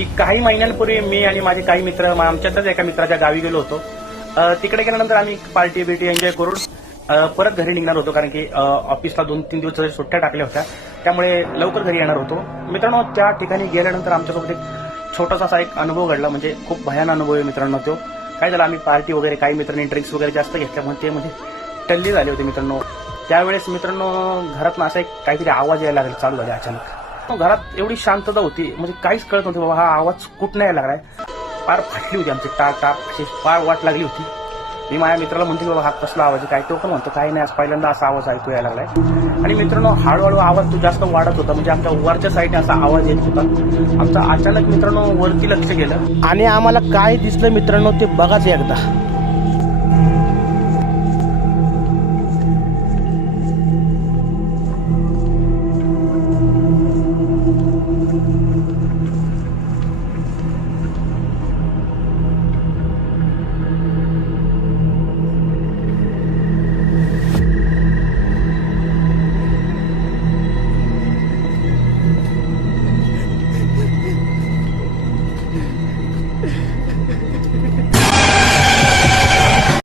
की काही महिन्यांपूर्वी मी आणि माझे काही मित्र मा- आमच्यातच एका मित्राच्या गावी गेलो होतो. तिकडे गेल्यानंतर आम्ही पार्टी बिटी एन्जॉय करून परत घरी निघणार होतो कारण की ऑफिसला दोन तीन दिवस सुट्ट्या टाकल्या होत्या त्यामुळे लवकर घरी येणार होतो. मित्रांनो त्या ठिकाणी गेल्यानंतर आमच्यासोबत एक छोटासा असा एक अनुभव घडला म्हणजे खूप भयान अनुभव आहे मित्रांनो तो. काय झालं आम्ही पार्टी वगैरे काही मित्रांनी ड्रिंक्स वगैरे जास्त घेतल्यामुळे ते म्हणजे टल्ली झाले होते मित्रांनो. त्यावेळेस मित्रांनो घरात असा एक काहीतरी आवाज यायला लागला चालू झाले अचानक. घरात एवढी शांतता होती म्हणजे काहीच कळत नव्हतं बाबा हा आवाज कुठं यायला लागलाय? फार फाटली होती आमची टाक टाक अशी फार वाट लागली होती. मी माझ्या मित्राला म्हणते की बाबा हा कसला आवाज आहे? काय तो पण म्हणतो काही नाही आज पहिल्यांदा असा आवाज ऐकू यायला लागलाय. आणि मित्रांनो हळूहळू आवाज तो जास्त वाढत होता म्हणजे आमच्या वरच्या साईडने असा आवाज येत होता. आमचा अचानक मित्रांनो वरती लक्ष गेलं. आणि आम्हाला काय दिसलं मित्रांनो ते बघाच एकदा. Yeah.